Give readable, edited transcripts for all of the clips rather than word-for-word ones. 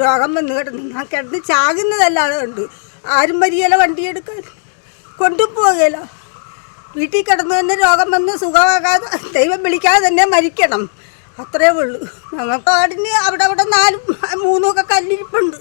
രോഗം വന്ന് കിടന്ന് ഞാൻ കിടന്ന് ചാകുന്നതല്ലാതെ ഉണ്ട്. ആരും വരികയില്ല, വണ്ടിയെടുക്കാൻ കൊണ്ടുപോകുകയില്ല. വീട്ടിൽ കിടന്നു തന്നെ രോഗം വന്ന് സുഖമാകാതെ ദൈവം വിളിക്കാതെ തന്നെ മരിക്കണം. അത്രേ ഉള്ളൂ. ഞങ്ങൾക്ക് ആടിന് അവിടെ 4ഉം 3ഉം ഒക്കെ കല്ലിരിപ്പുണ്ട്.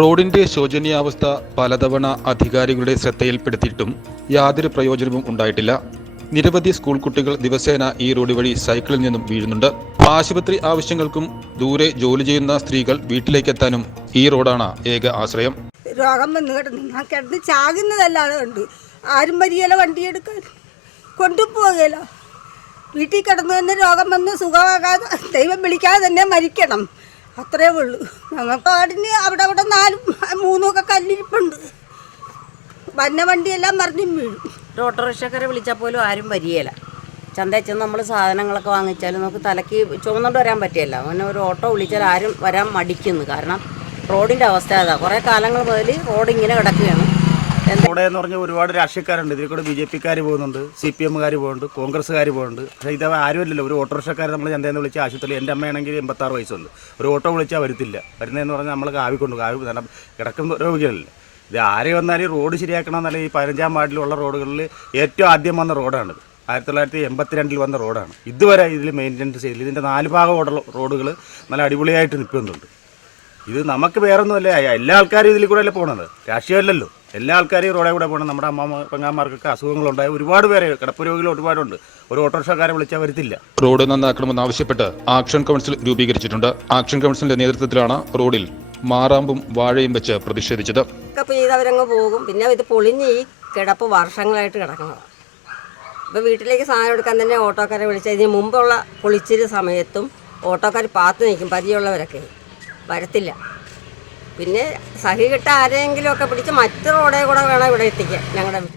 റോഡിന്റെ ശോചനീയാവസ്ഥ പലതവണ അധികാരികളുടെ ശ്രദ്ധയിൽപ്പെടുത്തിയിട്ടും യാതൊരു പ്രയോജനവും ഉണ്ടായിട്ടില്ല. നിരവധി സ്കൂൾ കുട്ടികൾ ദിവസേന ഈ റോഡ് വഴി സൈക്കിളിൽ നിന്നും വീഴുന്നുണ്ട്. ആശുപത്രി ആവശ്യങ്ങൾക്കും ദൂരെ ജോലി ചെയ്യുന്ന സ്ത്രീകൾ വീട്ടിലേക്കെത്താനും ഈ റോഡാണ് ഏക ആശ്രയം. രോഗം വന്ന് കിടന്ന് ഞാൻ കിടന്ന് ചാകുന്നതല്ലാതെ ഉണ്ട്. ആരും വരികയില്ല, വണ്ടിയെടുക്കാൻ കൊണ്ടുപോകുകയില്ല. വീട്ടിൽ കിടന്നു തന്നെ രോഗം വന്ന് സുഖമാകാതെ ദൈവം വിളിക്കാതെ തന്നെ മരിക്കണം. അത്രേ ഉള്ളൂ. ഞങ്ങൾക്ക് ആടിന് അവിടെ 4ഉം 3ഉം ഒക്കെ കല്ലിരിപ്പുണ്ട്. വന്ന വണ്ടിയെല്ലാം മറിഞ്ഞും വീഴും. ഓട്ടോറിക്ഷക്കാരെ വിളിച്ചാൽ പോലും ആരും വരികയില്ല. ചന്തയിൽ ചെന്ന് നമ്മൾ സാധനങ്ങളൊക്കെ വാങ്ങിച്ചാലും നമുക്ക് തലയ്ക്ക് ചുമന്നുകൊണ്ട് വരാൻ പറ്റിയല്ല. അങ്ങനെ ഒരു ഓട്ടോ വിളിച്ചാൽ ആരും വരാൻ മടിക്കുന്നു. കാരണം റോഡിൻ്റെ അവസ്ഥ അതാ. കുറേ കാലങ്ങൾ മുതൽ റോഡ് ഇങ്ങനെ കിടക്കുകയാണ്. ഇവിടെ എന്ന് പറഞ്ഞാൽ ഒരുപാട് രാഷ്ട്രീയക്കാരുണ്ട്. ഇതിൽ കൂടെ BJP-ക്കാർ പോകുന്നുണ്ട്, CPM-കാർ പോകുന്നുണ്ട്, കോൺഗ്രസ്സുകാർ പോകുന്നുണ്ട്. പക്ഷേ ഇത് ആരുമല്ലല്ലോ. ഒരു ഓട്ടോറിക്ഷക്കാർ നമ്മൾ ചന്തയിൽ നിന്ന് വിളിച്ച് ആശുപത്രിയിൽ, എൻ്റെ അമ്മയാണെങ്കിൽ 86 വയസ്സുണ്ട്. ഒരു ഓട്ടോ വിളിച്ചാൽ വരുത്തില്ല. വരുന്നതെന്ന് പറഞ്ഞാൽ നമ്മൾ കാവിക്കൊണ്ട് കാരണം കിടക്കുന്ന രോഗികളല്ലേ. ഇത് ആരെ വന്നാലും റോഡ് ശരിയാക്കണം എന്നല്ല. ഈ 15-ാം വാർഡിലുള്ള റോഡുകളിൽ ഏറ്റവും ആദ്യം വന്ന റോഡാണിത്. 1982 വന്ന റോഡാണ്. ഇതുവരെ ഇതിൽ മെയിൻ്റനൻസ് ചെയ്തില്ല. ഇതിൻ്റെ 4 ഭാഗം റോഡുകൾ നല്ല അടിപൊളിയായിട്ട് നിൽക്കുന്നുണ്ട്. ഇത് നമുക്ക് വേറൊന്നുമല്ല. എല്ലാ ആൾക്കാരും ഇതിൽ കൂടെ അല്ലേ പോകണത്. രാഷ്ട്രീയമല്ലല്ലോ. എല്ലാ ആൾക്കാരും റോഡിൽ കൂടെ പോകണം. നമ്മുടെ പെങ്ങാമാർക്കൊക്കെ അസുഖങ്ങളുണ്ടായി ഒരുപാട് പേര്, കിടപ്പ് രോഗികൾ ഒരുപാടുണ്ട്. ഒരു ഓട്ടോറിക്ഷക്കാരെ വിളിച്ചാൽ വരുത്തില്ല. റോഡ് നന്നാക്കണമെന്നാവശ്യപ്പെട്ട് ആക്ഷൻ കൗൺസിൽ രൂപീകരിച്ചിട്ടുണ്ട്. ആക്ഷൻ കൗൺസിലിന്റെ നേതൃത്വത്തിലാണ് റോഡിൽ മാറാമ്പും വാഴയും വെച്ച് പ്രതിഷേധിച്ചത്. ചെയ്തവരങ്ങ് പോകും. പിന്നെ ഇത് പൊളിഞ്ഞ് ഈ കിടപ്പ് വർഷങ്ങളായിട്ട് കിടക്കണം. ഇപ്പോൾ വീട്ടിലേക്ക് സാധനം എടുക്കാൻ തന്നെ ഓട്ടോക്കാരെ വിളിച്ചാൽ ഇതിന് മുമ്പുള്ള പൊളിച്ചിരി സമയത്തും ഓട്ടോക്കാർ പാത്ത് നിൽക്കും. പരിചയമുള്ളവരൊക്കെ വരത്തില്ല. പിന്നെ സഹി കിട്ട ആരെങ്കിലും ഒക്കെ പിടിച്ച് മറ്റു റോഡേ കൂടെ വേണം ഇവിടെ എത്തിക്കാൻ ഞങ്ങളുടെ വീട്ടിൽ.